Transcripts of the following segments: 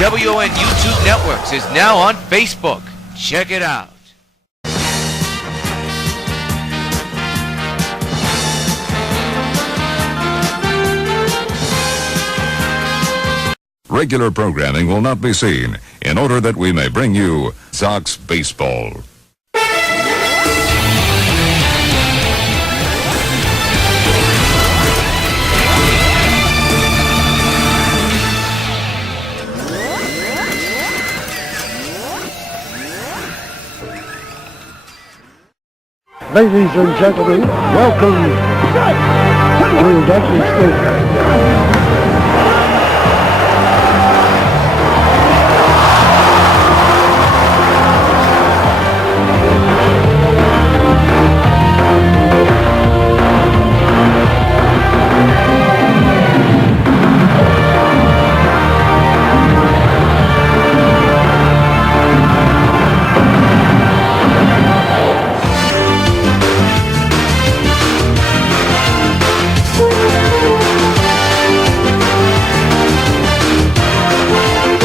WON YouTube Networks is now on Facebook. Check it out. Regular programming will not be seen in order that we may bring you Sox baseball. Ladies and gentlemen, welcome to Dutchess Station.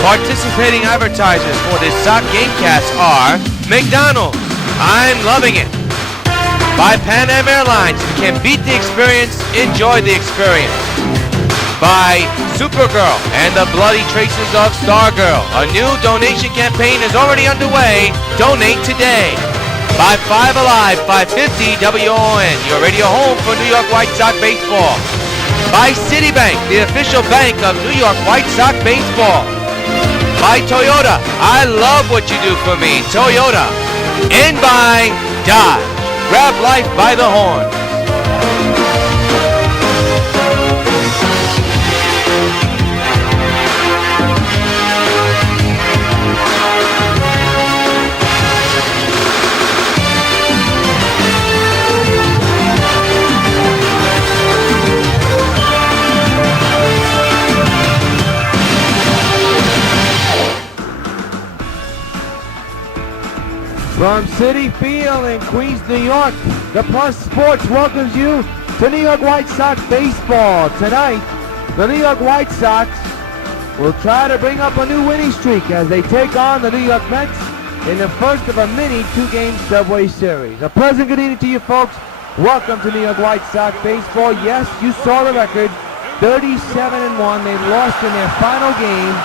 Participating advertisers for this Sox Gamecast are McDonald's, I'm loving it. By Pan Am Airlines, if you can beat the experience, enjoy the experience. By Supergirl and the Bloody Traces of Stargirl, a new donation campaign is already underway. Donate today. By 5 Alive, 550 WON, your radio home for New York White Sox baseball. By Citibank, the official bank of New York White Sox baseball. By Toyota, I love what you do for me, Toyota. And by Dodge, grab life by the horn. From CitiField in Queens, New York, the Plus Sports welcomes you to New York White Sox baseball. Tonight, the New York White Sox will try to bring up a new winning streak as they take on the New York Mets in the first of a mini two-game Subway Series. A pleasant good evening to you folks. Welcome to New York White Sox baseball. Yes, you saw the record, 37-1. They lost in their final game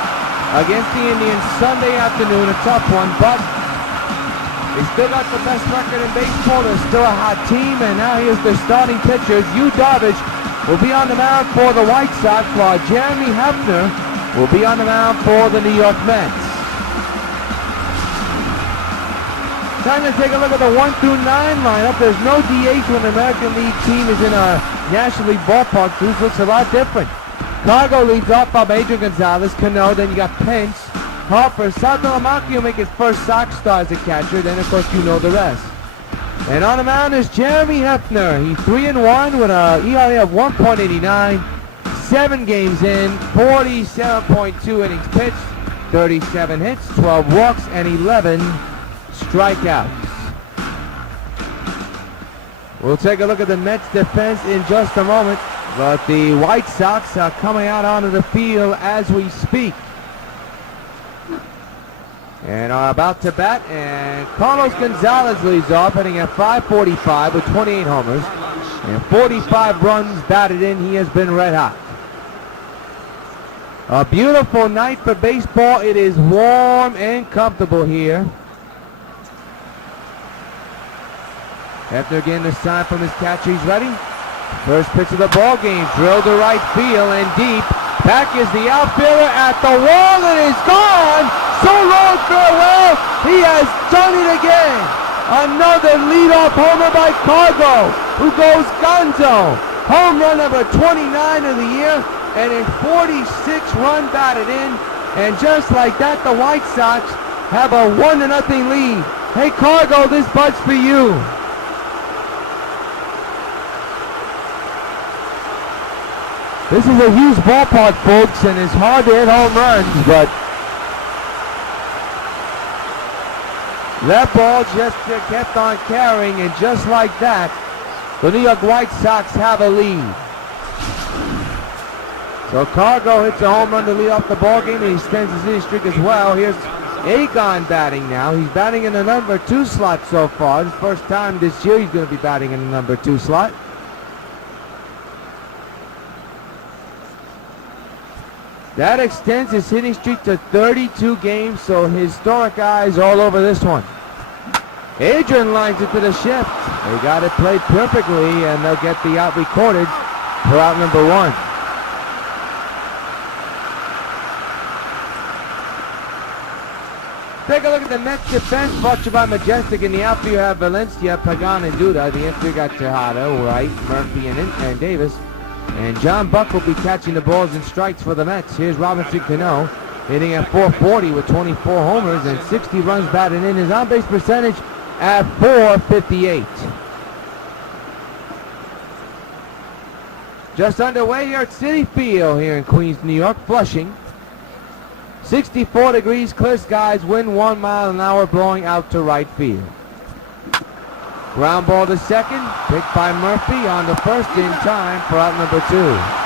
against the Indians Sunday afternoon, a tough one, but they still got the best record in baseball. They're still a hot team, and now here's their starting pitchers. Yu Darvish will be on the mound for the White Sox, while Jeremy Hefner will be on the mound for the New York Mets. Time to take a look at the 1 through 9 lineup. There's no DH when the American League team is in a National League ballpark. This looks a lot different. Cargo leads off by Adrian Gonzalez, Cano, then you got Pence, Harper. Saltalamacchio will make his first Sox start as a catcher. Then, of course, you know the rest. And on the mound is Jeremy Hefner. He's 3-1 with an ERA of 1.89. 7 games in, 47.2 innings pitched, 37 hits, 12 walks, and 11 strikeouts. We'll take a look at the Mets defense in just a moment. But the White Sox are coming out onto the field as we speak. And are about to bat, and Carlos Gonzalez leads off, hitting at .545 with 28 homers and 45 runs batted in. He has been red hot. A beautiful night for baseball. It is warm and comfortable here. After getting the sign from his catcher, he's ready. First pitch of the ball game, drilled to right field and deep. Back is the outfielder at the wall, and it's gone. So long, farewell. He has done it again. Another leadoff homer by Cargo, who goes gonzo. Home run number 29 of the year, and in 46 run batted in. And just like that, the White Sox have a 1-0 lead. Hey, Cargo, this bud's for you. This is a huge ballpark, folks, and it's hard to hit home runs, but that ball just kept on carrying, and just like that, the New York White Sox have a lead. So Cargo hits a home run to lead off the ball game, and he extends his hitting streak as well. Here's Agon batting now. He's batting in the number 2 slot so far. His first time this year he's going to be batting in the number 2 slot. That extends his hitting streak to 32 games, so historic eyes all over this one. Adrian lines it to the shift. They got it played perfectly, and they'll get the out recorded for out number 1. Take a look at the Mets defense, brought to you by Majestic. In the outfield you have Valencia, Pagan, and Duda. The infield got Tejada, Wright, Murphy, and Davis. And John Buck will be catching the balls and strikes for the Mets. Here's Robinson Cano hitting at .440 with 24 homers and 60 runs batted in. His on-base percentage at .458. Just underway here at CitiField here in Queens, New York, Flushing. 64 degrees, clear skies, wind 1 mile an hour blowing out to right field. Ground ball to second, picked by Murphy on the first in time for out number 2.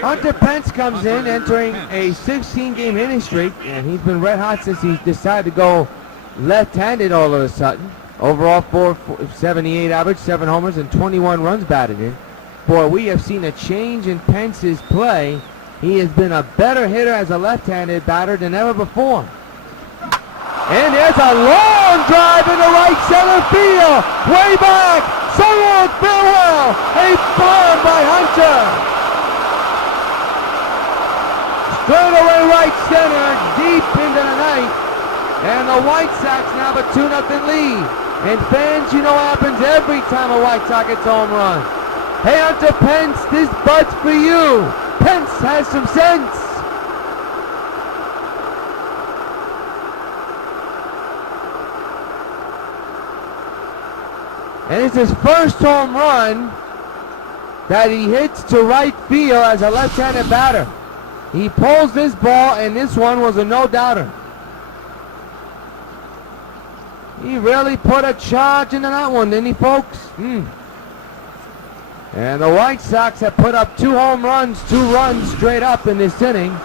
Hunter Pence comes in, entering a 16-game hitting streak, and he's been red hot since he decided to go left-handed all of a sudden. Overall, 478 average, 7 homers, and 21 runs batted in. Boy, we have seen a change in Pence's play. He has been a better hitter as a left-handed batter than ever before. And there's a long drive into right center field. Way back. So long, farewell. A bomb by Hunter. Straight away right center, deep into the night. And the White Sox now have a 2-0 lead. And fans, you know what happens every time a White Sox gets a home run. Hey, Hunter Pence, this bud's for you. Pence has some sense. And it's his first home run that he hits to right field as a left-handed batter. He pulls this ball, and this one was a no-doubter. He really put a charge into that one, didn't he, folks? And the White Sox have put up 2 home runs, 2 runs straight up in this inning.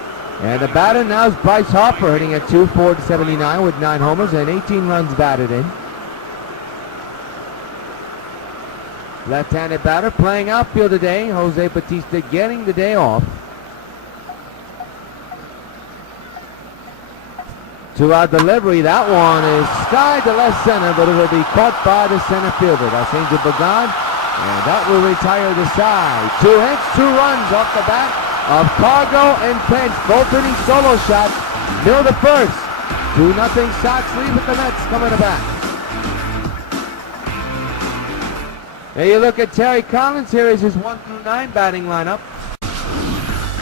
And the batter now is Bryce Harper, hitting at .249 with 9 homers and 18 runs batted in. Left-handed batter playing outfield today. Jose Bautista getting the day off. To-out delivery, that one is sky to left center, but it will be caught by the center fielder. That's Angel Pagan, and that will retire the side. 2 hits, 2 runs off the bat of Cargo and Pence. Both hitting solo shots. Middle to first. 2-0 Sox lead with the Mets coming to bat. There you look at Terry Collins. Here is his 1 through 9 batting lineup.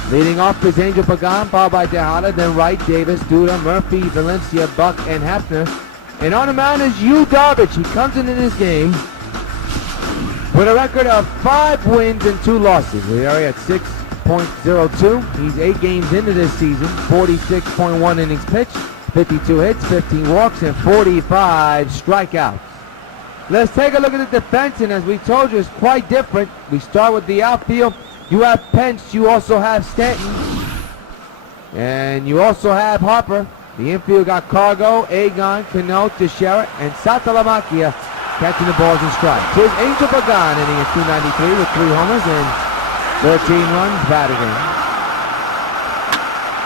Leading off is Angel Pagan, followed by Tejada, then Wright, Davis, Duda, Murphy, Valencia, Buck, and Hefner. And on the mound is Yu Darvish. He comes in this game with a record of 5 wins and 2 losses. We are at 6.02. He's 8 games into this season, 46.1 innings pitched, 52 hits, 15 walks, and 45 strikeouts. Let's take a look at the defense, and as we told you, it's quite different. We start with the outfield. You have Pence, you also have Stanton, and you also have Harper. The infield got Cargo, Agon, Cano, Teixeira, and Satalamakia catching the balls and strikes. Here's Angel Pagan hitting at .293 with 3 homers and 13 runs batted in.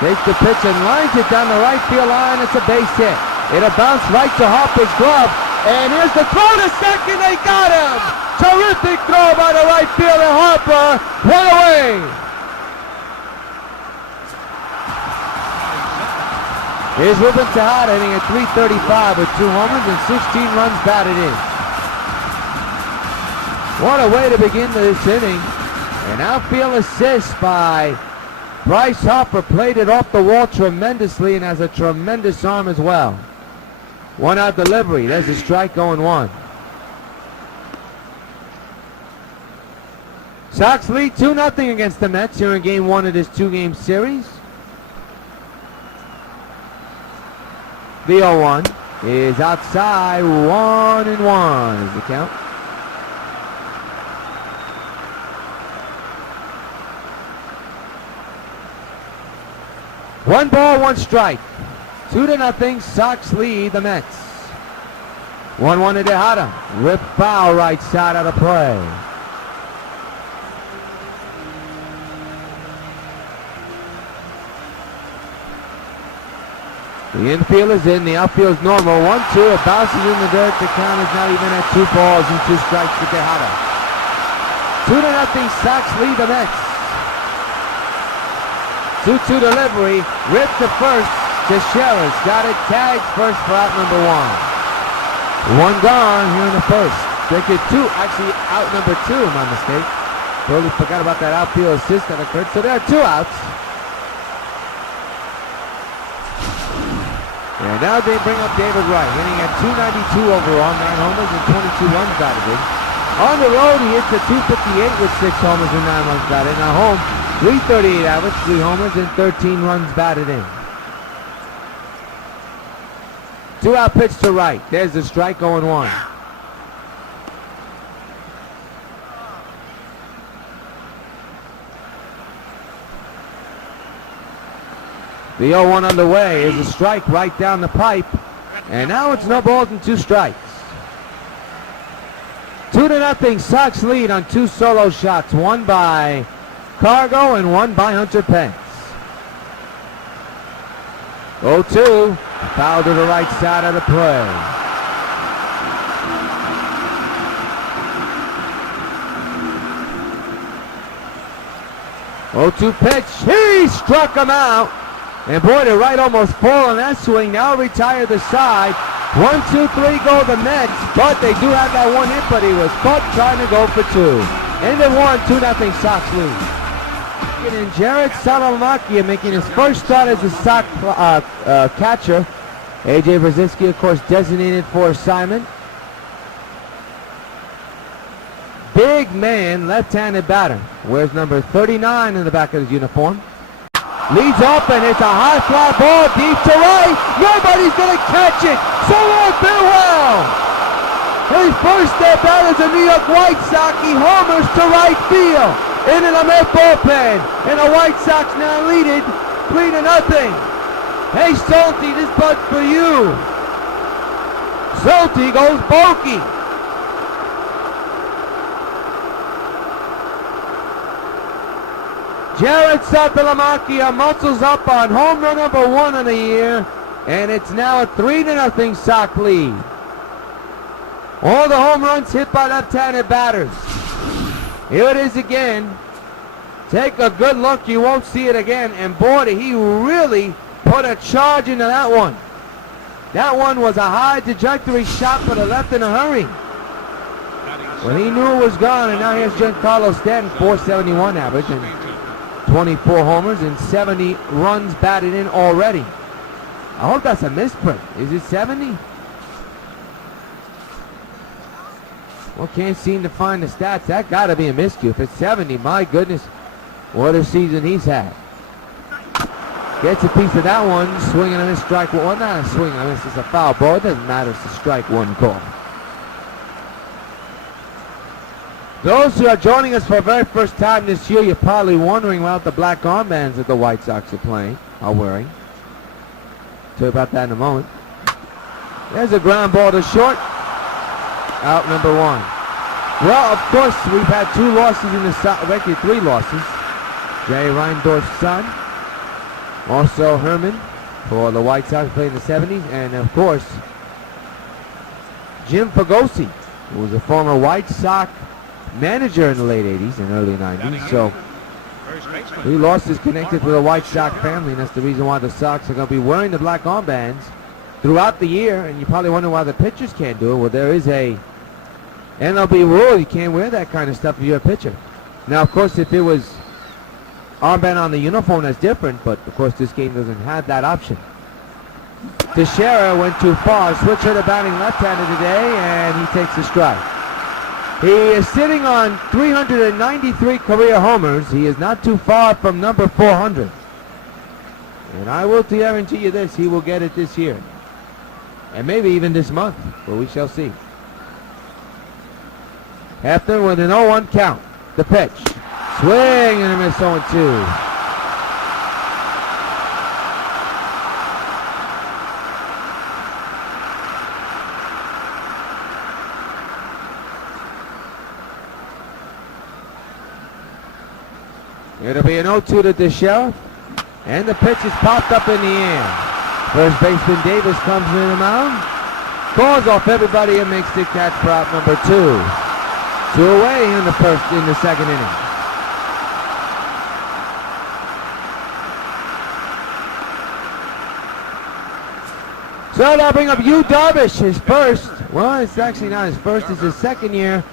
Takes the pitch and lines it down the right field line. It's a base hit. It'll bounce right to Harper's glove. And here's the throw to second. They got him. Terrific throw by the right fielder. Harper went away. Here's Ruben Tejada hitting at .335 with 2 homers and 16 runs batted in. What a way to begin this inning. An outfield assist by Bryce Harper. Played it off the wall tremendously and has a tremendous arm as well. 1-out delivery. There's a strike going 1. Sox lead 2-0 against the Mets here in Game 1 of this two-game series. The 0-1 is outside, 1-1 is the count. One ball, one strike. 2-0, Sox lead the Mets. 1-1 to Tejada. Rip foul right side out of play. The infield is in, the outfield is normal. 1-2, it bounces in the dirt. The count is not even at 2 balls and 2 strikes to Tejada. 2-0, Sox lead the Mets. 2-2 delivery, ripped to first. Teixeira's got it, tagged first for out number 1. 1 gone here in the first. Strike 2, actually out number 2, my mistake. Totally forgot about that outfield assist that occurred. So there are 2 outs. And now they bring up David Wright, hitting at 292 overall, 9 homers and 22 runs batted in. On the road, he hits at 258 with 6 homers and 9 runs batted in. At home, 338 average, 3 homers and 13 runs batted in. 2-out pitch to Wright. There's the strike, 0-1. The 0-1 underway is a strike right down the pipe. And now it's no balls and 2 strikes. 2-0, Sox lead on 2 solo shots. 1 by Cargo and 1 by Hunter Pence. 0-2, foul to the right side of the play. Oh, 2 pitch, he struck him out. And boy, did Wright almost fall on that swing. Now retire the side. 1, 2, 3 go the Mets, but they do have that 1 hit, but he was caught trying to go for 2. End of 1, 2-0 Sox lead. And Jared Salamakia making his first start as a Sox catcher. A.J. Brzezinski, of course, designated for assignment. Big man, left-handed batter. Wears number 39 in the back of his uniform. Leads up and it's a high fly ball deep to right. Nobody's going to catch it. So long, farewell. His first step out as a New York White Sox. He homers to right field into the Met bullpen. And the White Sox now lead it 3-0. Hey, Salty, this bud's for you. Salty goes bogey. Jared Salamakia muscles up on home run number 1 of the year, and it's now a 3-0 Sox lead. All the home runs hit by left-handed batters. Here it is again. Take a good look, you won't see it again, and boy, did he really put a charge into that one. That one was a high trajectory shot for the left in a hurry. Well, he knew it was gone, and now here's Giancarlo Stanton, 471 average, and 24 homers and 70 runs batted in already. I hope that's a misprint. Is it 70? Well, can't seem to find the stats. That got to be a miscue. If it's 70, my goodness, what a season he's had. Gets a piece of that one, swinging and a miss, strike 1. Well, not a swing and a miss, it's a foul ball. It doesn't matter, it's a strike 1 call. Those who are joining us for the very first time this year, you're probably wondering about the black armbands that the White Sox are wearing. Tell you about that in a moment. There's a ground ball to short. Out number 1. Well, of course, we've had 2 losses in the record, 3 losses. Jay Reindorf's son. Also Herman for the White Sox played in the 70s. And, of course, Jim Fagosi, who was a former White Sox manager in the late 80s and early 90s. So 3 losses connected to the White Sox family, and that's the reason why the Sox are going to be wearing the black armbands throughout the year. And you probably wonder why the pitchers can't do it. Well, there is a MLB rule. You can't wear that kind of stuff if you're a pitcher. Now, of course, if it was armband on the uniform, that's different, but of course this game doesn't have that option. Teixeira went too far. Switcher to batting left-handed today, and he takes a strike. He is sitting on 393 career homers. He is not too far from number 400. And I will guarantee you this, he will get it this year. And maybe even this month, but we shall see. Hefner with an 0-1 count. The pitch. Swing and a miss, 0-2. It'll be an 0-2 to the Sheriff. And the pitch is popped up in the air. First baseman Davis comes in the mound. Calls off everybody and makes the catch for out number 2. 2 away in the second inning. So they'll bring up Yu Darvish, his first. Well, it's actually not his first, it's his second year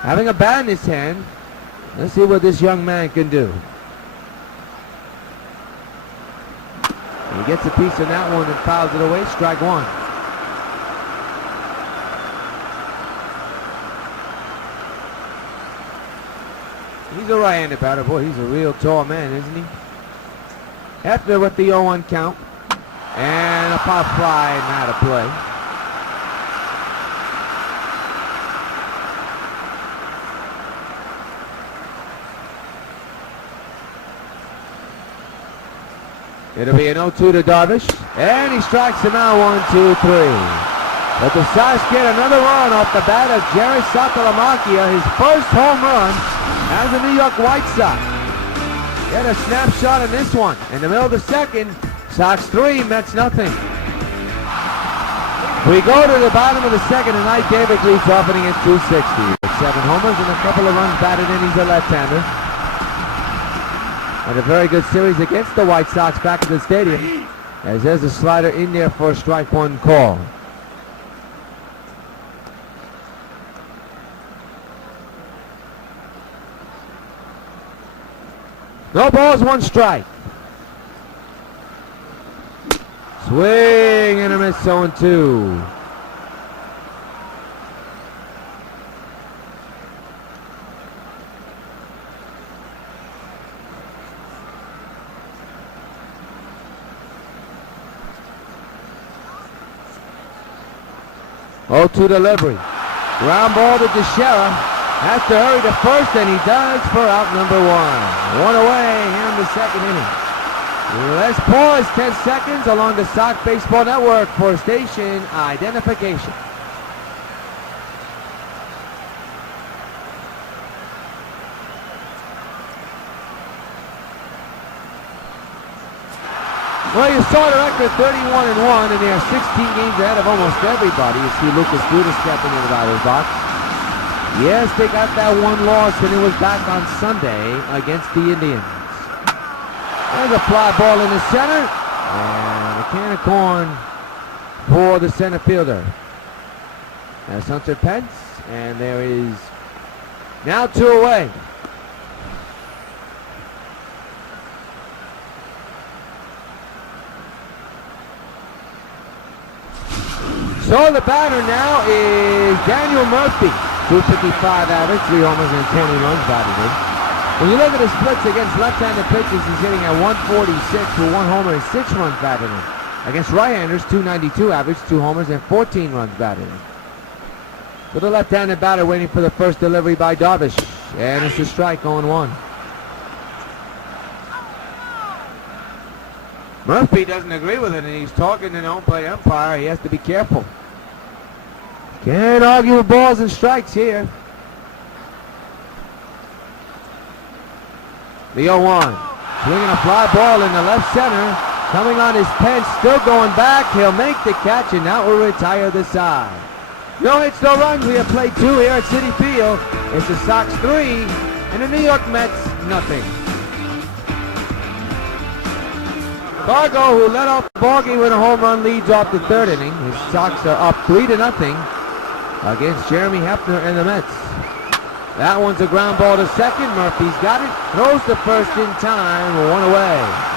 having a bat in his hand. Let's see what this young man can do. He gets a piece of that one and fouls it away. Strike 1. He's a right-handed batter. Boy, he's a real tall man, isn't he? Hefner with the 0-1 count. And a pop fly and out of play. It'll be an 0-2 to Darvish, and he strikes him out. 1, 2, 3. But the Sox get another run off the bat of Jerry Saltalamacchia, his first home run as the New York White Sox. Get a snapshot of this one. In the middle of the second, Sox 3, Mets nothing. We go to the bottom of the second, and Knight David leads off inning at 260. With 7 homers and a couple of runs batted in. He's a left-hander. And a very good series against the White Sox back at the stadium, as there's a slider in there for a strike 1 call. No balls, 1 strike. Swing and a miss, 0-2. To delivery. Ground ball to Teixeira. Has to hurry to first, and he does for out number 1. 1 away here in the second inning. Let's pause 10 seconds along the Sox Baseball Network for station identification. Well, you saw the record 31-1, and they are 16 games ahead of almost everybody. You see Lucas Duda stepping in the batter's box. Yes, they got that 1 loss, and it was back on Sunday against the Indians. There's a fly ball in the center, and a can of corn for the center fielder. That's Hunter Pence, and there is now 2 away. So the batter now is Daniel Murphy. 255 average, 3 homers and 20 runs batted in. When you look at the splits against left-handed pitchers, he's hitting at 146 with 1 homer and 6 runs batted in. Against right-handers, 292 average, 2 homers and 14 runs batted in. For the left-handed batter waiting for the first delivery by Darvish. And it's a strike, 0-1. Murphy doesn't agree with it, and he's talking to the home-plate umpire. He has to be careful. Can't argue with balls and strikes here. The 0-1. Swinging a fly ball in the left center. Coming on his Pence, still going back. He'll make the catch, and that will retire the side. No hits, no runs. We have played 2 here at CitiField. It's the Sox 3 and the New York Mets nothing. Fargo, who led off the ballgame with a home run, leads off the 3rd inning. His Sox are up 3-0 against Jeremy Hefner and the Mets. That one's a ground ball to second. Murphy's got it. Throws to first in time. 1 away.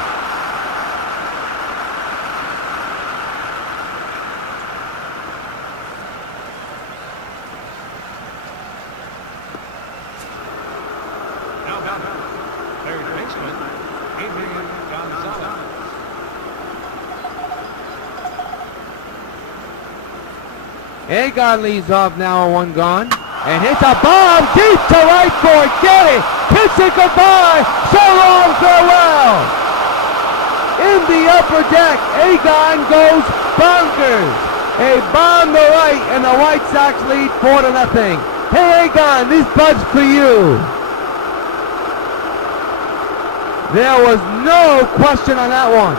Agon leads off now, 1 gone. And hits a bomb deep to right field. Get it. Kiss it goodbye. So long, farewell. In the upper deck, Agon goes bonkers. A bomb to right, and the White Sox lead 4-0. Hey, Agon, this bud's for you. There was no question on that one.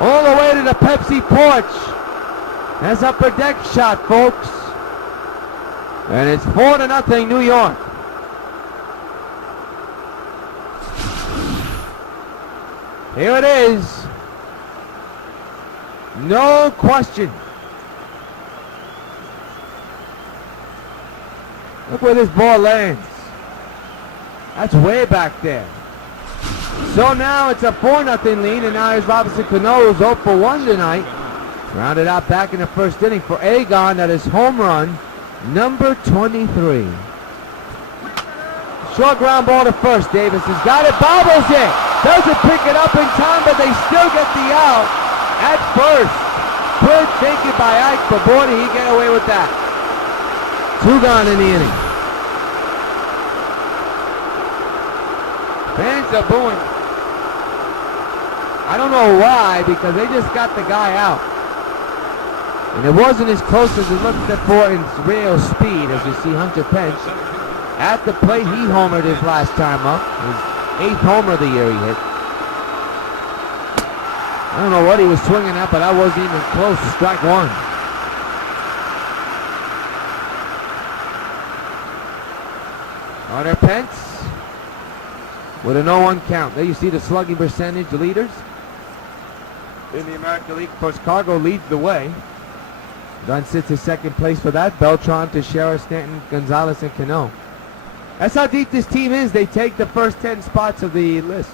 All the way to the Pepsi porch. That's upper deck shot, folks. And it's 4-0 New York. Here it is. No question. Look where this ball lands. That's way back there. So now it's a 4-0 lead, and now here's Robinson Cano, who's 0 for 1 tonight. Rounded out back in the first inning for Agon. That is home run number 23. Short ground ball to first. Davis has got it, bobbles it. Doesn't pick it up in time, but they still get the out at first. Good thinking by Ike, but boy, did he get away with that. 2 gone in the inning. Fans are booing. I don't know why, because they just got the guy out. And it wasn't as close as it looked for in Rios speed, as you see Hunter Pence. At the plate, he homered his last time up. His 8th homer of the year he hit. I don't know what he was swinging at, but I wasn't even close to strike 1. Hunter Pence with a 0-1 count. There you see the slugging percentage leaders. In the American League, of course, Cargo leads the way. Dunn sits in second place for that. Beltran, Teixeira, Stanton, Gonzalez, and Cano. That's how deep this team is. They take the first 10 spots of the list.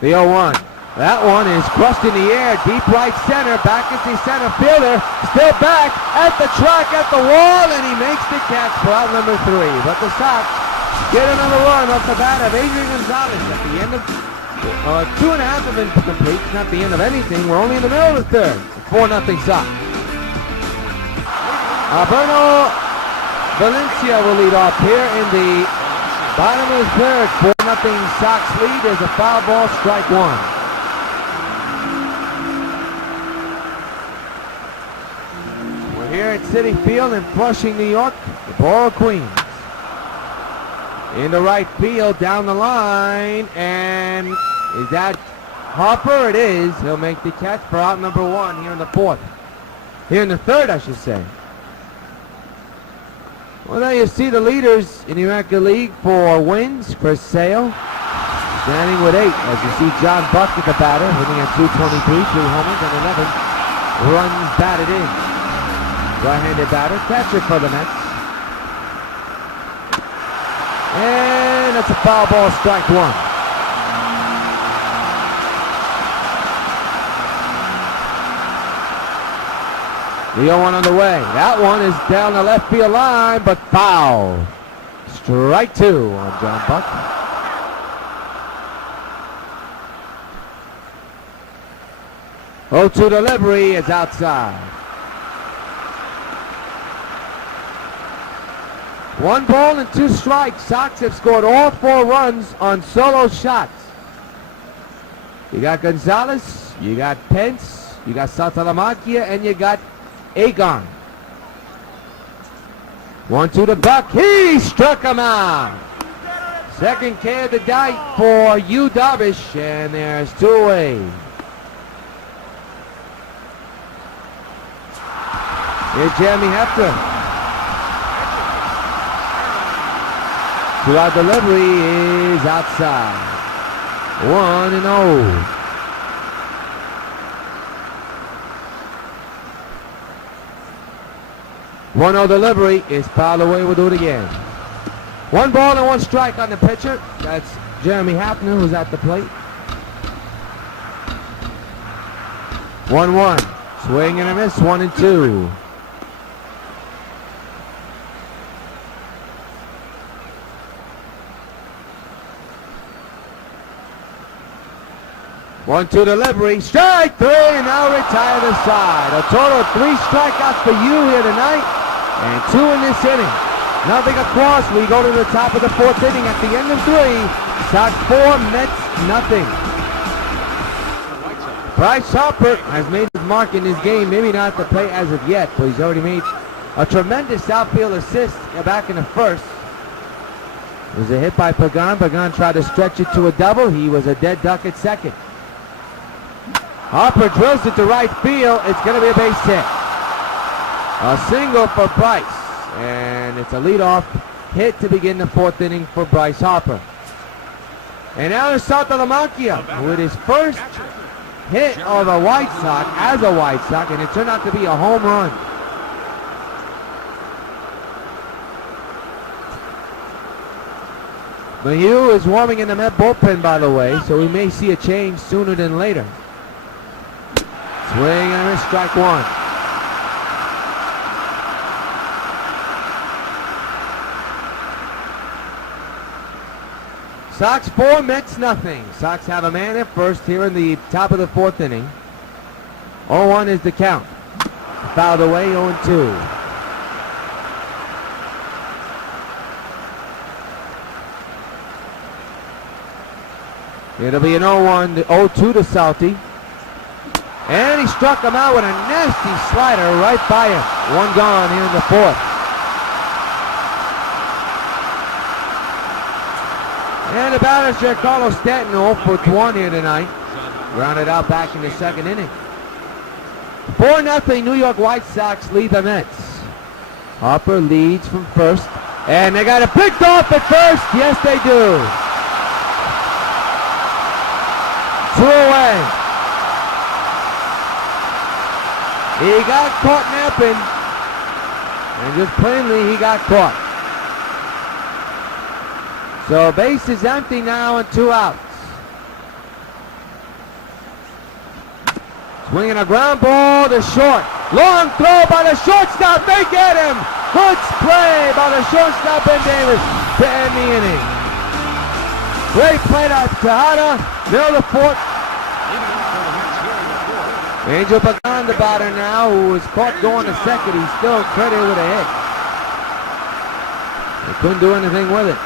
The 0-1. That one is crushed in the air. Deep right center. Back is the center fielder. Still back at the track, at the wall, and he makes the catch for out number 3. But the Sox get another run off the bat of Adrian Gonzalez at the end of 2.5 of incomplete. Not the end of anything. We're only in the middle of the third. 4-0 Sox. Alberto Valencia will lead off here in the bottom of the third. 4-0 Sox lead. There's a foul ball, strike 1. We're here at CitiField in Flushing, New York, the Borough of Queens. In the right field, down the line, and is that Harper? It is. He'll make the catch for out number 1 here in the 4th. Here in the 3rd, I should say. Well, there you see the leaders in the American League for wins. Chris Sale standing with 8. As you see John Buck at the batter, hitting at 223, 3 homers, and 11 runs batted in. Right-handed batter, catcher for the Mets. And that's a foul ball, strike 1. The 0-1 on the way. That one is down the left field line, but foul. Strike 2 on John Buck. Oh, to delivery is outside. 1 ball and 2 strikes. Sox have scored all 4 runs on solo shots. You got Gonzalez, you got Pence, you got Saltalamacchia, and you got Agon. 1-2 to Buck. He struck him out. Second K of the night for Yu Darvish, and there's 2 away. Here's Jeremy Hefter. 2-out delivery is outside. 1-0. One-0 delivery is fouled away. We'll do it again. 1 ball and 1 strike on the pitcher. That's Jeremy Hafner, who's at the plate. 1-1. Swing and a miss. 1-2. 1-2 delivery, strike 3, and now retire the side. A total of 3 strikeouts for you here tonight, and 2 in this inning. Nothing across. We go to the top of the 4th inning at the end of 3. Sox 4, Mets nothing. Bryce Harper has made his mark in this game. Maybe not at the plate as of yet, but he's already made a tremendous outfield assist back in the 1st. It was a hit by Pagan. Pagan tried to stretch it to a double. He was a dead duck at 2nd. Harper drills it to right field. It's going to be a base hit. A single for Bryce. And it's a leadoff hit to begin the 4th inning for Bryce Harper. And now it's Saltalamacchia with his first hit of a White Sox as a White Sox, and it turned out to be a home run. Mayhew is warming in the Met bullpen, by the way, so we may see a change sooner than later. Swing and a miss, strike 1. Sox 4, Mets nothing. Sox have a man at first here in the top of the 4th inning. 0-1 is the count. Fouled away, 0-2. It'll be an 0-1, 0-2 to Salty. And he struck him out with a nasty slider right by him. 1 gone here in the 4th. And the batter, Giancarlo Stanton, 0 for 1 here tonight. Grounded out back in the 2nd inning. 4-0 New York White Sox lead the Mets. Harper leads from 1st. And they got it picked off at 1st. Yes, they do. 2 away. He got caught napping. And just plainly, he got caught. So base is empty now and 2 outs. Swinging a ground ball to short. Long throw by the shortstop. They get him. Good play by the shortstop, Ben Davis, to end the inning. Great play by Tejada. They're the 4th. Angel Pagan, the batter now, who was caught going to 2nd. He's still credited with a hit. They couldn't do anything with it.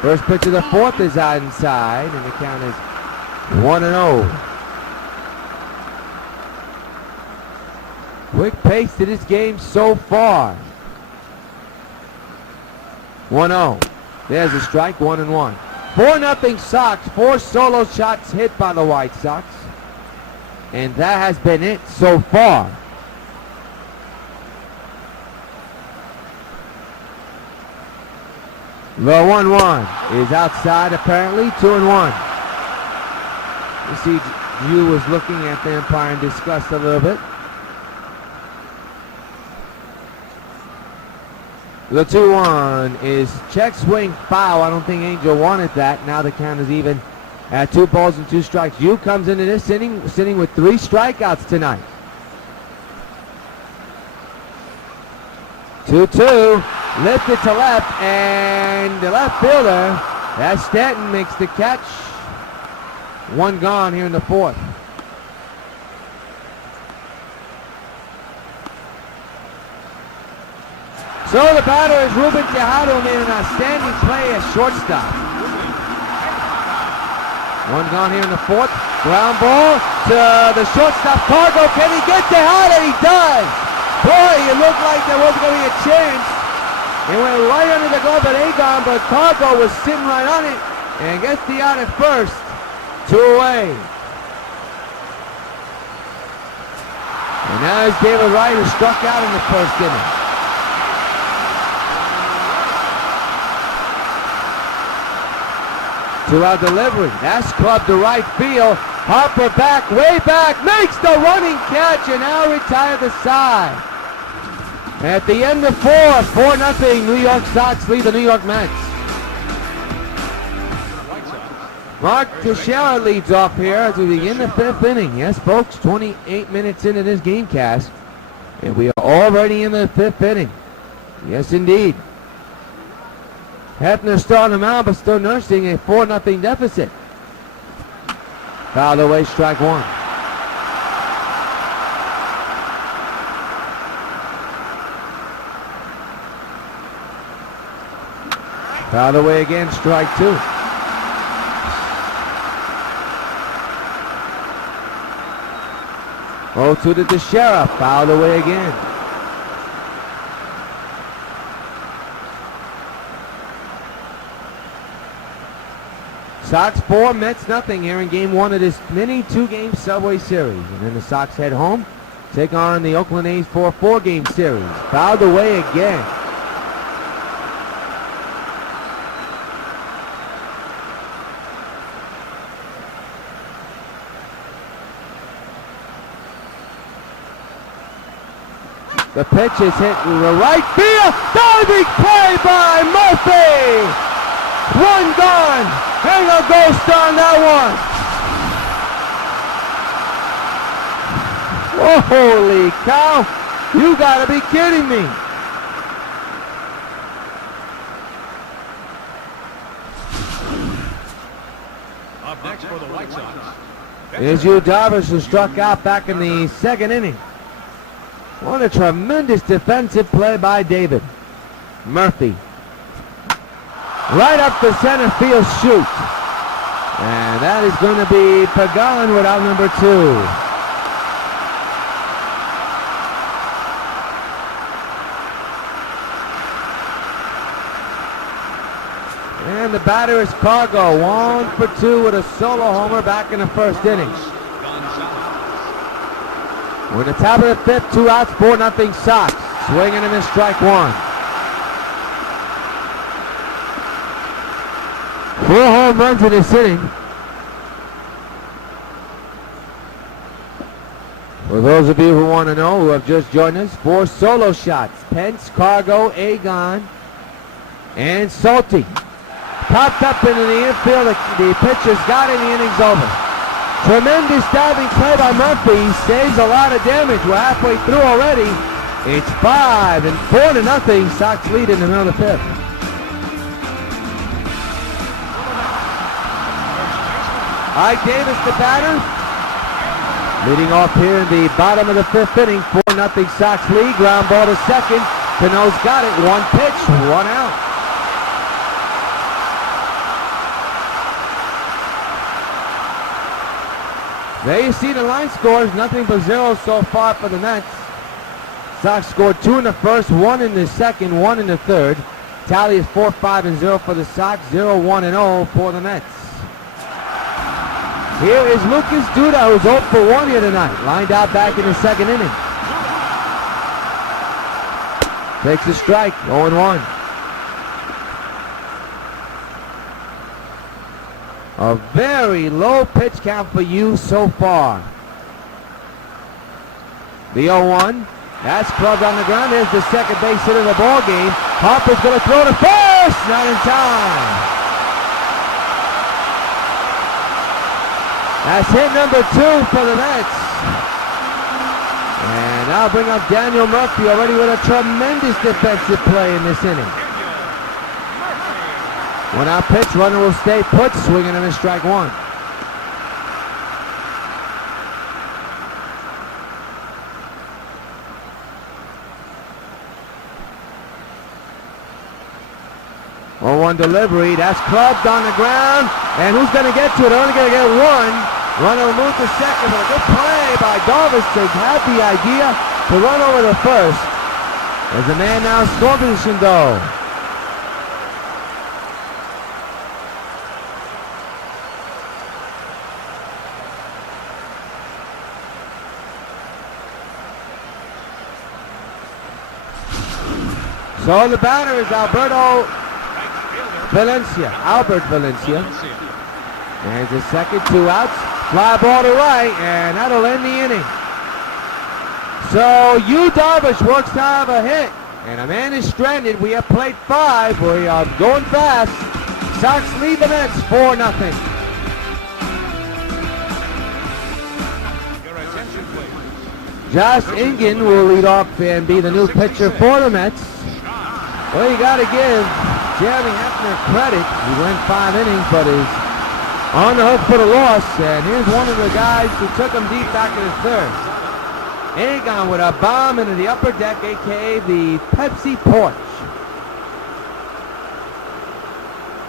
First pitch of the 4th is out inside, and the count is 1-0. Quick pace to this game so far. 1-0. There's a strike, 1-1. 4-0 Sox. 4 solo shots hit by the White Sox. And that has been it so far. The 1-1 is outside apparently, 2-1. You see, Yu was looking at the umpire and discussed a little bit. The 2-1 is check swing foul. I don't think Angel wanted that. Now the count is even at 2 balls and 2 strikes. Yu comes into this inning sitting with 3 strikeouts tonight. 2-2. Lifted to left, and the left fielder, that's Stanton, makes the catch. 1 gone here in the 4th. So the batter is Ruben Tejada, who made an outstanding play at shortstop. 1 gone here in the 4th. Ground ball to the shortstop, Cargo. Can he get Tejada? He does. Boy, it looked like there wasn't going to be a chance. It went right under the glove at Agon, but Cargo was sitting right on it and gets the out at first. 2 away. And now it's David Wright, who struck out in the 1st inning. Two-out delivery. That's clubbed to right field. Harper back, way back, makes the running catch, and now retire the side. At the end of 4-0 New York Sox lead the New York Mets. Mark Teixeira leads off here as we begin the 5th inning. Yes, folks, 28 minutes into this game cast, and we are already in the 5th inning. Yes, indeed. Hefner still on the mound, but still nursing a 4-0 deficit. Fouled away, strike one. Fouled away again, strike two. Oh, to the Sheriff, fouled away again. Sox 4, Mets nothing here in game one of this mini two-game Subway Series. And then the Sox head home, take on the Oakland A's for a four-game series. Fouled away again. The pitch is hit in the right field. Diving play by Murphy. One gone. Hang a ghost on that one. Holy cow. You gotta be kidding me. Up next for the White Sox. Here's Yu Darvish, who struck out back in the second inning. What a tremendous defensive play by David. Murphy. Right up the center field shoot. And that is going to be Pagan without number 2. And the batter is Cargo. 1 for 2 with a solo homer back in the first inning. We're in the top of the fifth, 2 outs, 4-0 Sox. Swinging and a strike one. 4 home runs in this inning. For those of you who want to know, who have just joined us, 4 solo shots. Pence, Cargo, Agon, and Salty. Popped up into the infield. The pitcher's got it, the inning's over. Tremendous diving play by Murphy. He saves a lot of damage. We're halfway through already. It's 5 and 4-0. Sox lead in the middle of the fifth. Ike Davis, the batter. Leading off here in the bottom of the fifth inning. 4-0 Sox lead. Ground ball to second. Cano's got it. 1 pitch, 1 out. There you see the line scores, nothing but 0 so far for the Mets. Sox scored 2 in the first, 1 in the second, 1 in the third. Tally is 4-5-0 for the Sox, 0-1-0 for the Mets. Here is Lucas Duda, who's 0 for 1 here tonight. Lined out back in the second inning. Takes a strike, 0-1. A very low pitch count for you so far. The 0-1. That's clubbed on the ground. There's the second base hit of the ball game. Harper's going to throw to first. Not in time. That's hit number 2 for the Mets. And now bring up Daniel Murphy already with a tremendous defensive play in this inning. 1 out pitch, runner will stay put, swinging on a strike 1. Oh, 1 delivery, that's clubbed on the ground, and who's going to get to it? They're only going to get 1. Runner will move to second, but a good play by Darvish to have the idea to run over the first. There's a man now in score position though. So the batter is Albert Valencia. There's the second, 2 outs. Fly ball to right, and that'll end the inning. So Yu Darvish works to have a hit, and a man is stranded. We have played 5. We are going fast. Sox lead the Mets 4-0. Josh Ingen will lead off and be the new pitcher for the Mets. Well, you got to give Jeremy Hefner credit. He went 5 innings, but his on the hook for the loss, and here's one of the guys who took him deep back in the third. Agon with a bomb into the upper deck, aka the Pepsi porch.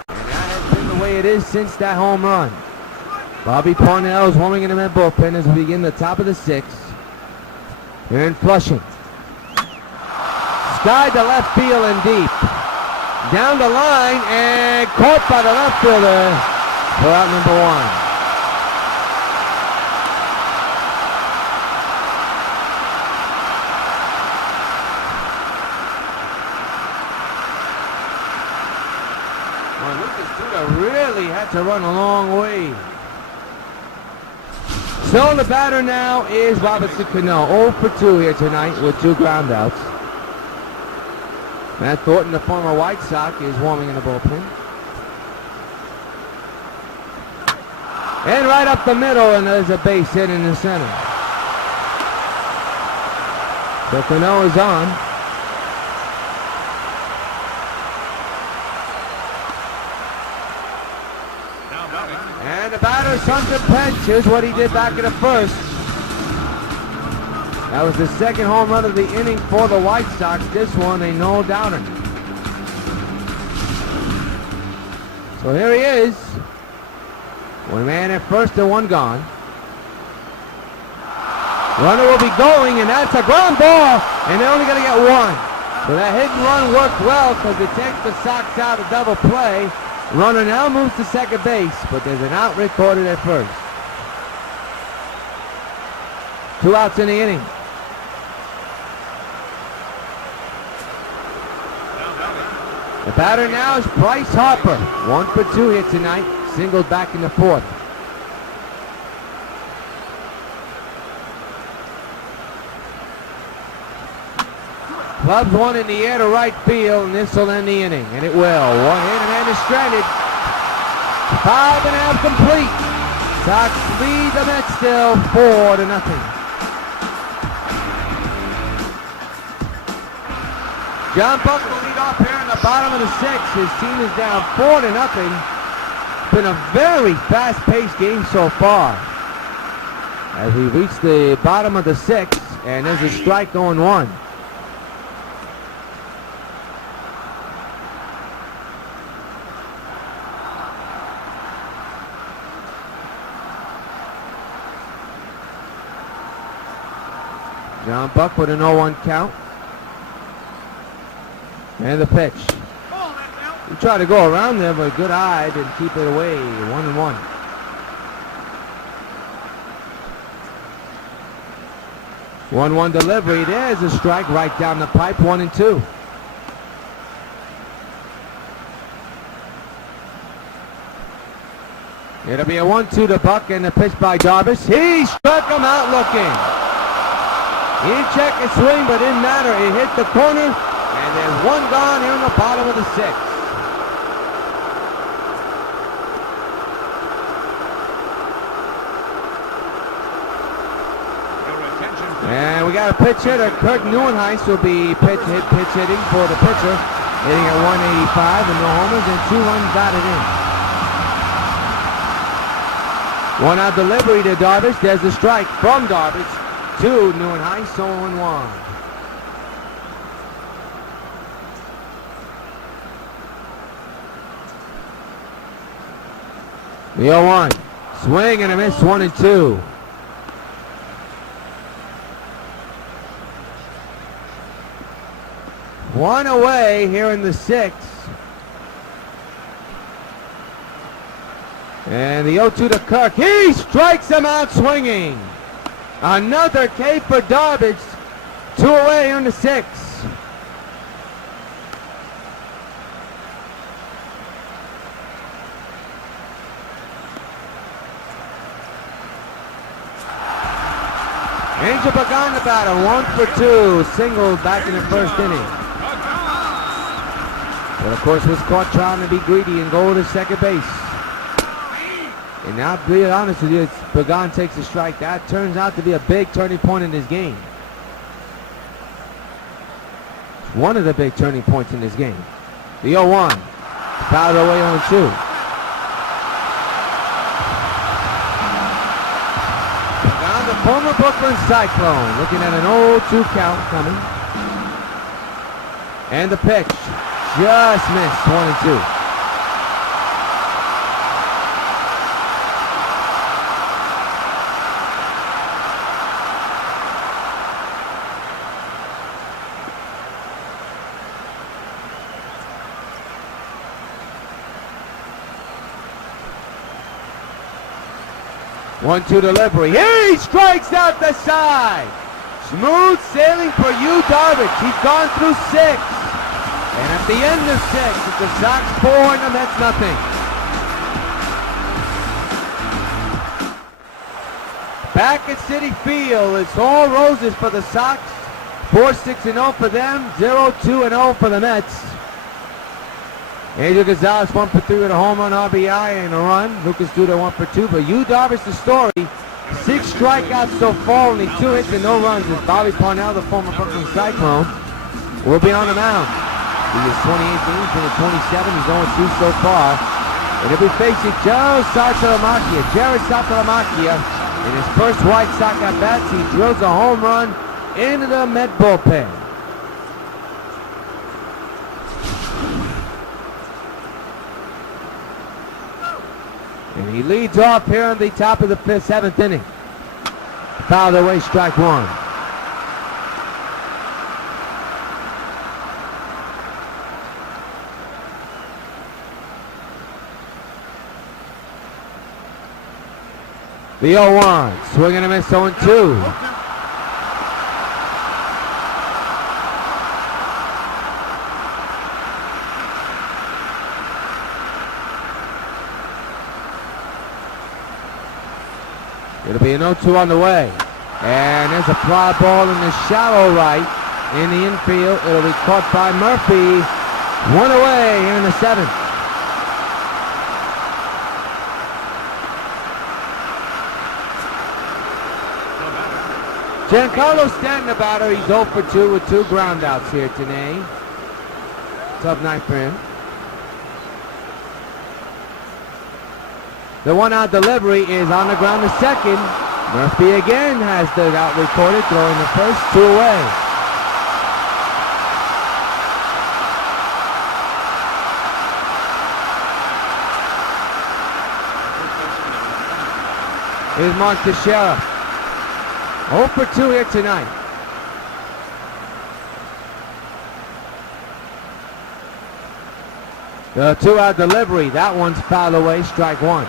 And that has been the way it is since that home run. Bobby Parnell is warming in the mid bullpen as we begin the top of the sixth. Here in Flushing. Sky to left field and deep. Down the line and caught by the left fielder for out number one. Well, Lucas Duda really had to run a long way. So the batter now is Robinson Cano, 0 for 2 here tonight with 2 groundouts. Matt Thornton, the former White Sox, is warming in the bullpen. And right up the middle, and there's a base hit in the center. So Cano is on. And the batter, Hunter Pence. Here's what he did back in the first. That was the second home run of the inning for the White Sox. This one, a no-doubter. So here he is. One man at first and one gone. Runner will be going, and that's a ground ball, and they're only going to get one. So that hit and run worked well because it takes the Sox out of double play. Runner now moves to second base, but there's an out recorded at first. 2 outs in the inning. The batter now is Bryce Harper. 1 for 2 here tonight. Singled back in the fourth. Clubs one in the air to right field, and this will end the inning, and it will. One hit, and man is stranded. 5.5 complete. Sox lead the Mets still 4-0. John Buck will lead off here in the bottom of the sixth. His team is down 4-0. It's been a very fast-paced game so far. As we reach the bottom of the sixth, and there's a strike going one. John Buck with an 0-1 count. And the pitch. He tried to go around there, but a good eye didn't keep it away. 1-1. One delivery. There's a strike right down the pipe. 1-2. It'll be a 1-2 to Buck, and the pitch by Darvish. He struck him out looking. He checked his swing, but didn't matter. It hit the corner, and there's one gone here in the bottom of the sixth. And we got a pitch hitter. Kurt Neuenhuis will be pitch hitting for the pitcher, hitting at 185 and no homers, and 2 runs batted in. 1 out delivery to Darvish. There's the strike from Darvish. 2, Neuenhuis, 0-1. The 0-1. Swing and a miss, 1-2. One away here in the sixth. And the 0-2 to Kirk. He strikes him out swinging. Another K for Darvish. 2 away here in the sixth. Angel Pagan the batter, 1 for 2, single back in the first inning. But of course was caught trying to be greedy and go to second base. And now, to be honest with you, Pagan takes a strike. That turns out to be a big turning point in this game. One of the big turning points in this game. The 0-1, fouled away on 2. former Brooklyn Cyclone. Looking at an 0-2 count coming. And the pitch. Just missed. 1-2. One-two delivery. He strikes out the side. Smooth sailing for Yu Darvish. He's gone through 6. And at the end of 6, it's the Sox 4 and the Mets nothing. Back at CitiField, it's all roses for the Sox. 4-6-0 for them. 0-2-0 for the Mets. Angel Gonzalez 1 for 3 with a home run, RBI, and a run. Lucas Duda 1 for 2. But Yu Darvish, the story, 6 strikeouts so far, only 2 hits and no runs. As Bobby Parnell, the former Brooklyn Cyclone, will be on the mound. He is 28 games, been at 27. He's 0-2 so far. And he'll be facing Jared Saltalamacchia. In his first White Sox at bats, he drills a home run into the Met bullpen. And he leads off here on the top of the 7th inning. Fouled away, strike 1. The 0-1, swing and a miss, 0-2. It'll be an 0-2 on the way. And there's a fly ball in the shallow right in the infield. It'll be caught by Murphy. 1 away here in the 7th. Giancarlo Stanton, the batter. He's 0 for 2 with 2 groundouts here today. Tough night for him. The 1-out delivery is on the ground to second. Murphy again has the out recorded, throwing the first, 2 away. Here's Mark Teixeira. 0 for 2 here tonight. The 2-out delivery, that one's fouled away, strike 1.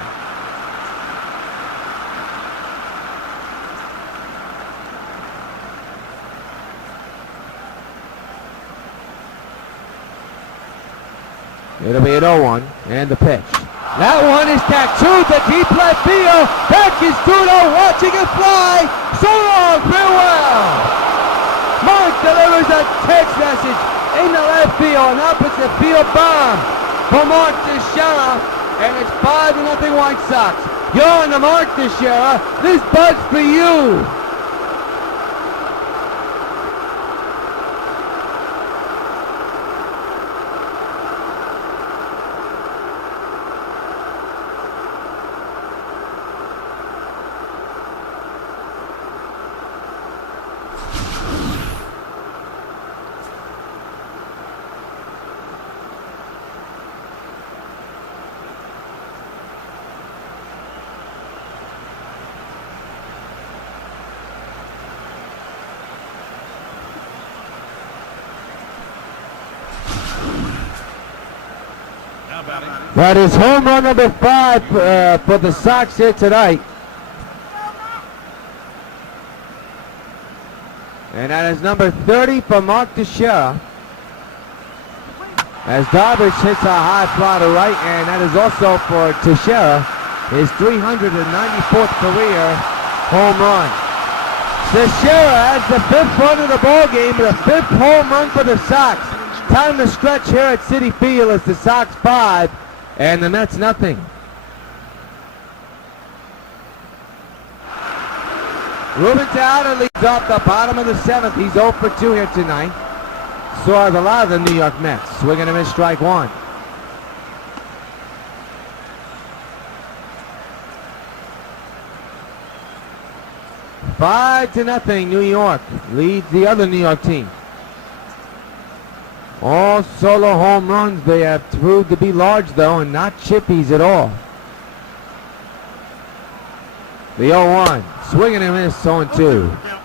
It'll be an 0-1, and the pitch. That one is tattooed to deep left field. Back is Duda watching it fly. So long, farewell. Mark delivers a text message in the left field, an opposite field bomb for Mark Teixeira, and it's 5-0 White Sox. You're on the mark, Teixeira. This bud's for you. That is home run number 5 for the Sox here tonight. And that is number 30 for Mark Teixeira. As Darvish hits a high fly to right, and that is also for Teixeira, his 394th career home run. Teixeira has the 5th run of the ball game, the 5th home run for the Sox. Time to stretch here at CitiField as the Sox 5 and the Mets nothing. Ruben Tejada leads off the bottom of the 7th. He's 0 for 2 here tonight. So are a lot of the New York Mets. Swinging a miss, strike 1. 5-0, New York leads the other New York team. All solo home runs. They have proved to be large, though, and not chippies at all. The 0-1. Swinging and miss, 0-2.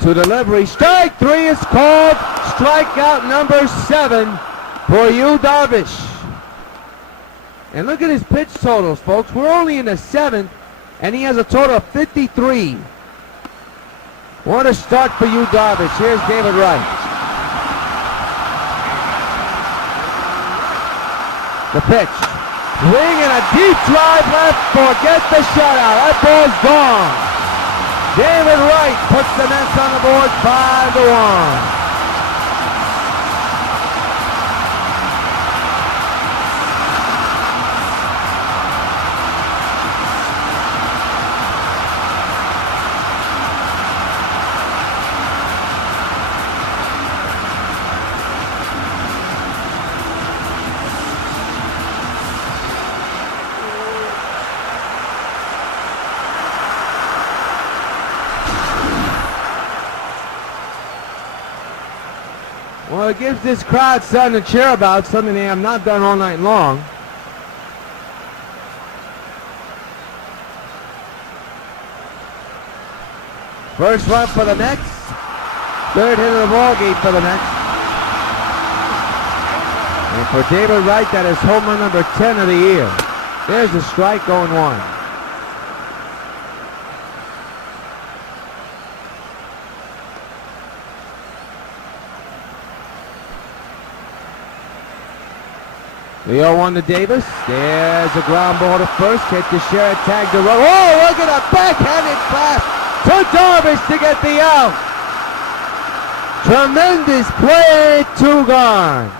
To delivery. Strike 3 is called. Strikeout number 7 for Yu Darvish. And look at his pitch totals, folks. We're only in the 7th, and he has a total of 53. What a start for Yu Darvish. Here's David Wright. The pitch. Swing and a deep drive left. Forget the shutout. That ball's gone. David Wright puts the Mets on the board 5-1. Well, it gives this crowd something to cheer about, something they have not done all night long. First run for the Mets. Third hit of the ball game for the Mets. And for David Wright, that is home run number 10 of the year. There's a strike, 0-1. The 0-1 to Davis. There's a ground ball to first. Hit the share, tag the run. Oh, look at a backhanded blast to Darvish to get the out. Tremendous play, 2 gone.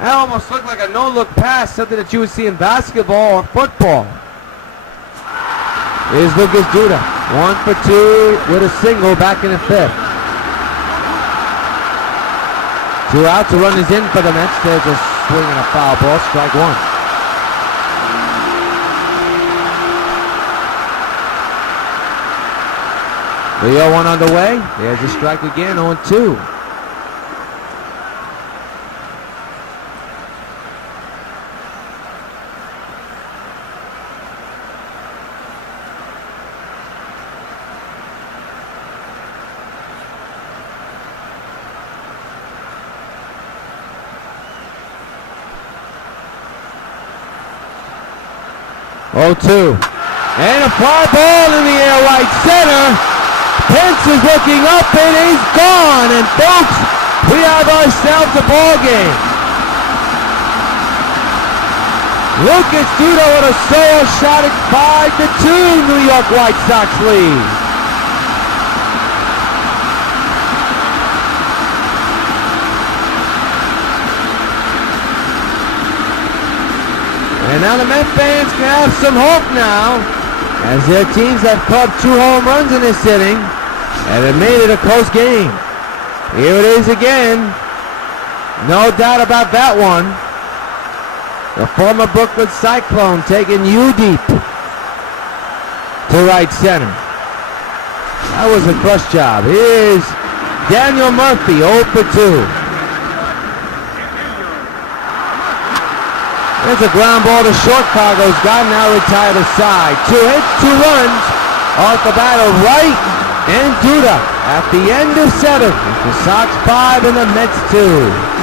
That almost looked like a no-look pass, something that you would see in basketball or football. Here's Lucas Duda. 1 for 2 with a single back in the 5th. 2 outs, a run is in for the Mets. There's a swing and a foul ball, strike 1. The 0-1 underway. There's a strike again, 0-2. And a fly ball in the air, right center. Pence is looking up and he's gone. And folks, we have ourselves a ball game. Lucas Duda with a solo shot at 5-2. New York White Sox lead. And now the Met fans can have some hope now, as their teams have caught 2 home runs in this inning, and it made it a close game. Here it is again. No doubt about that one. The former Brooklyn Cyclone taking you deep to right center. That was a crush job. Here's Daniel Murphy, 0 for 2. There's a ground ball to short. Cargo's got now retired aside. 2 hits, 2 runs off the bat of Wright and Duda at the end of 7th. The Sox 5 and the Mets 2.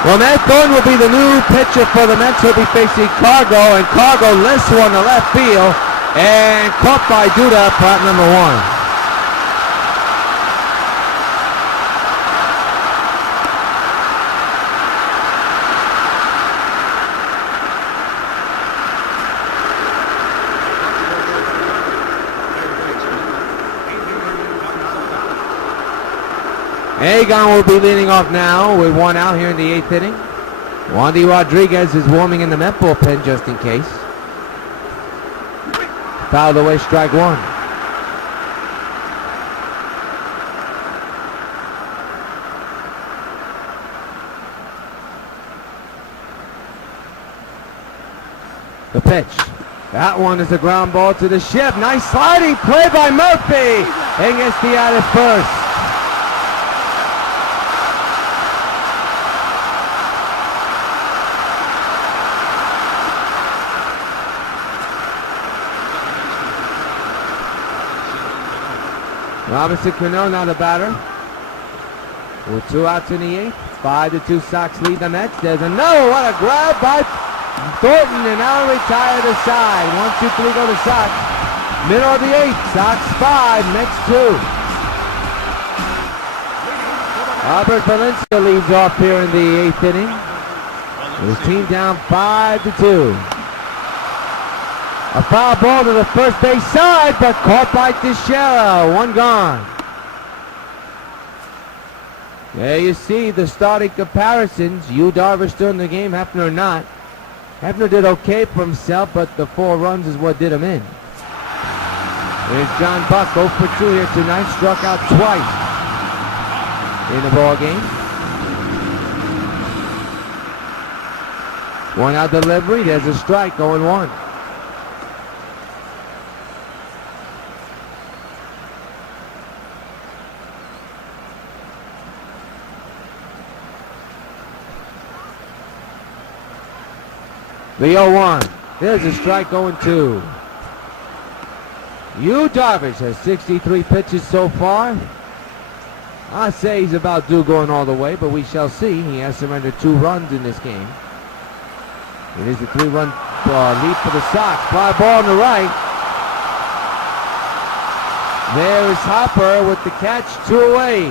Well, Matt Thornton will be the new pitcher for the Mets. He'll be facing Cargo, and Cargo lifts one to left field, and caught by Duda, part number 1. Agon will be leading off now with 1 out here in the 8th inning. Wandy Rodriguez is warming in the Met bullpen just in case. Fouled away, strike 1. The pitch. That one is a ground ball to the ship. Nice sliding play by Murphy. And gets the out at first. Robinson Cano, now the batter. With 2 outs in the 8th. 5-2 Sox lead the Mets. There's another. What a grab by Thornton, and now retire the side. 1, 2, 3 go to Sox. Middle of the 8th. Sox 5, Mets 2. Albert Valencia leads off here in the 8th inning. His team down 5-2. A foul ball to the first base side, but caught by Teixeira. 1 gone. There you see the starting comparisons. Yu Darvish still in the game, Hefner not. Hefner did okay for himself, but the 4 runs is what did him in. There's John Buck, 0 for 2 here tonight. Struck out twice in the ball game. 1 out delivery. There's a strike, 0-1. The 0-1. There's a strike, 0-2. Yu Darvish has 63 pitches so far. I say he's about due going all the way, but we shall see. He has surrendered 2 runs in this game. It is a 3-run lead for the Sox. Fly ball on the right. There is Hopper with the catch, 2 away.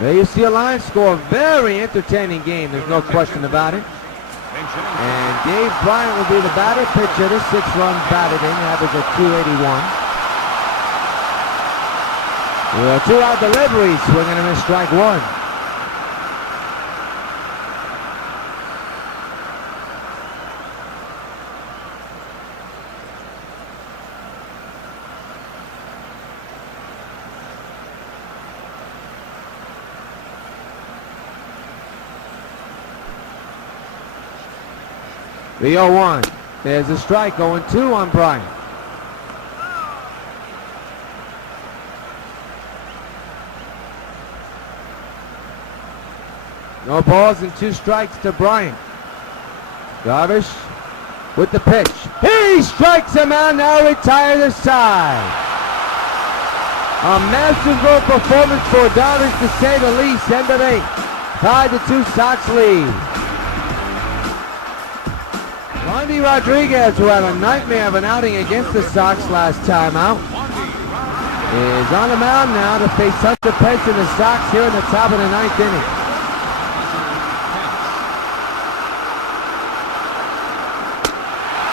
There you see a line score. Very entertaining game. There's no question about it. And Dave Bryant will be the batter pitcher. The 6 runs batted in. Average of 281. With a 2 out delivery. Swinging and a miss, strike 1. The 0-1. There's a strike, 0-2 on Bryant. No balls and 2 strikes to Bryant. Darvish with the pitch. He strikes him out, now retire the side. A masterful performance for Darvish, to say the least. End of 8. 5-2 Sox lead. Wandy Rodriguez, who had a nightmare of an outing against the Sox last time out, is on the mound now to face Hunter Pence and the Sox here in the top of the 9th inning.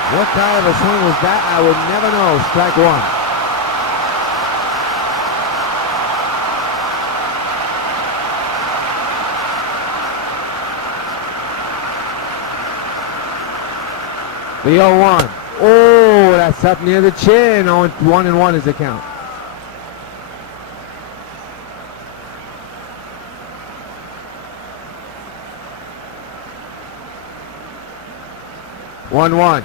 What kind of a swing was that? I would never know. Strike 1. The 0-1. Oh, that's up near the chin. 1-1 is the count. One.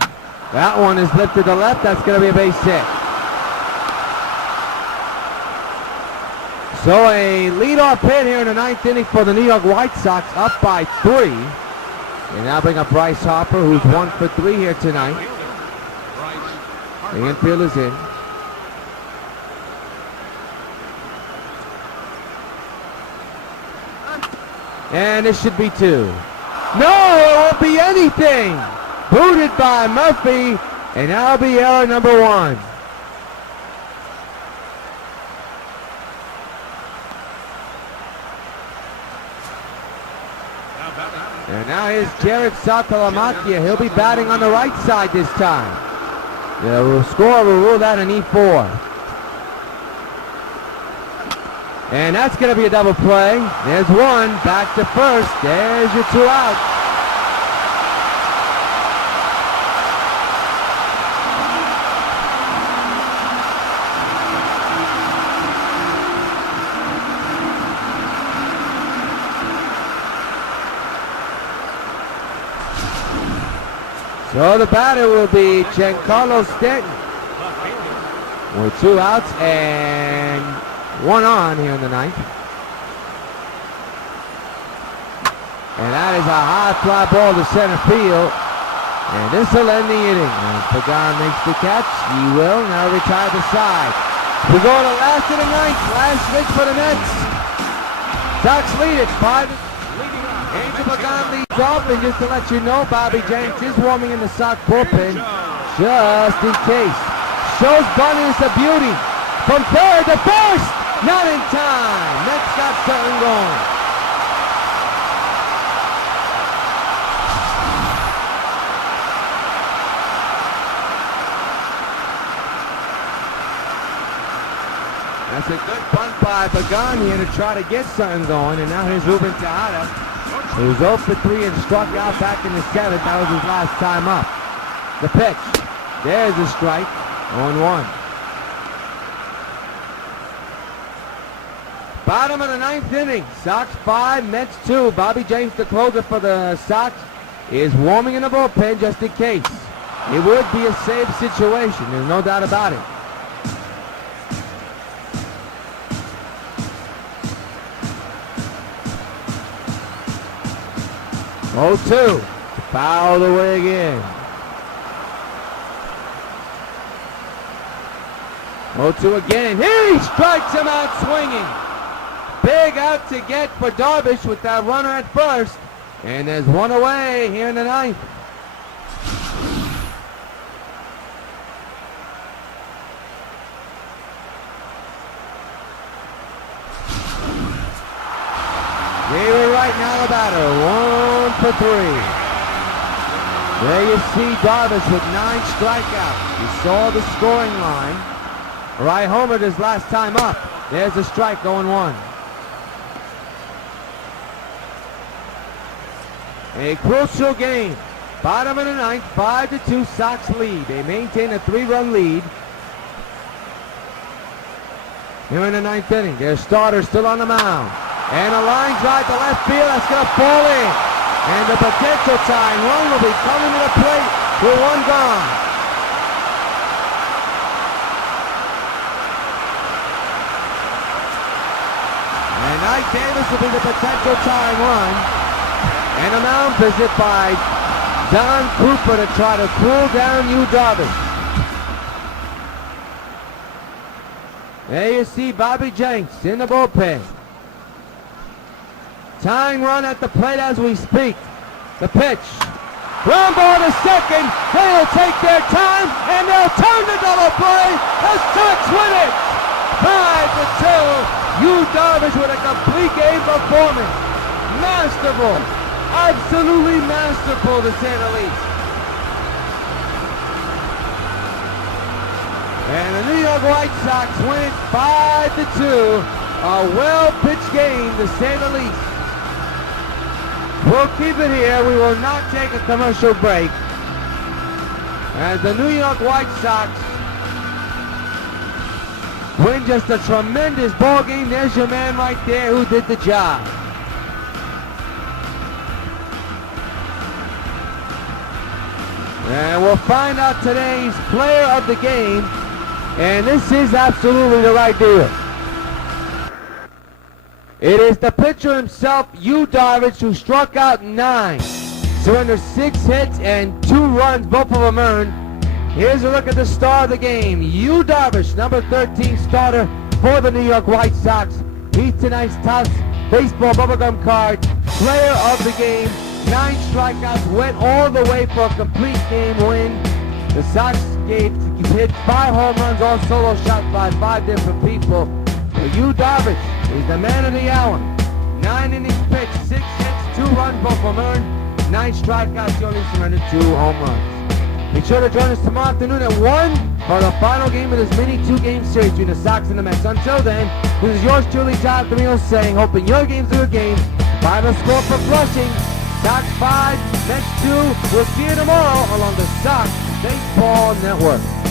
That one is lifted to left. That's going to be a base hit. So a leadoff hit here in the 9th inning for the New York White Sox, up by 3. They now bring up Bryce Harper, who's 1 for 3 here tonight. The infield is in. And it should be 2. No, it won't be anything. Booted by Murphy, and that'll be error number 1. And now here's Jared Satalamakia. He'll be batting on the right side this time. The scorer will rule that an E4. And that's going to be a double play. There's 1, back to first. There's your 2 outs. So the batter will be Giancarlo Stanton with 2 outs and 1 on here in the 9th. And that is a high fly ball to center field. And this will end the inning. And Pagan makes the catch. He will now retire the side. We go to last of the 9th. Last pitch for the Mets. Sox lead it 5. Angel Pagan leads off, and just to let you know, Bobby Jenks is warming in the Sox bullpen just in case. Shows Bunny's a beauty. From third to first, not in time. Mets got something going. That's a good bunt by Pagan here to try to get something going, and now here's Ruben Tejada. He was 0 for 3 and struck out back in the 7th. That was his last time up. The pitch. There's a strike. 0-1. Bottom of the 9th inning. Sox 5, Mets 2. Bobby James, the closer for the Sox, is warming in the bullpen just in case. It would be a safe situation. There's no doubt about it. Oh, 2. Fouled away again. 0-2 again. He strikes him out swinging. Big out to get for Darvish with that runner at first. And there's 1 away here in the 9th. David Wright now the batter, 1 for 3. There you see Darvish with 9 strikeouts. You saw the scoring line. Right homered his last time up. There's a strike going 1. A crucial game. Bottom of the 9th, 5-2 Sox lead. They maintain a 3-run lead. Here in the 9th inning, their starter still on the mound. And a line drive to left field, that's going to fall in. And the potential tying run will be coming to the plate with 1 gone. And Ike Davis will be the potential tying run. And a mound visit by Don Cooper to try to cool down Yu Darvish. There you see Bobby Jenks in the bullpen. Tying run at the plate as we speak. The pitch. Ground ball to second. They'll take their time and they'll turn the double play. The Sox win it. 5-2. Yu Darvish with a complete game performance. Masterful. Absolutely masterful to say the least. And the New York White Sox win it 5-2. A well-pitched game to say the least. We'll keep it here. We will not take a commercial break. As the New York White Sox win just a tremendous ball game. There's your man right there who did the job. And we'll find out today's player of the game. And this is absolutely the right deal. It is the pitcher himself, Yu Darvish, who struck out 9. Surrendered 6 hits and 2 runs, both of them earned. Here's a look at the star of the game, Yu Darvish, number 13 starter for the New York White Sox. He's tonight's Topps Baseball Bubblegum card. player of the game. 9 strikeouts, went all the way for a complete game win. The Sox hit 5 home runs, all solo shots by 5 different people. But Yu Darvish is the man of the hour. 9 innings pitched, 6 hits, 2 runs, both of them earned. 9 strikeouts, he only surrendered 2 home runs. Make sure to join us tomorrow afternoon at 1 for the final game of this mini 2-game series between the Sox and the Mets. Until then, this is yours truly, Todd Rios, saying, hoping your game's a good game. Final score for Flushing, Sox 5, Mets 2. We'll see you tomorrow along the Sox Baseball Network.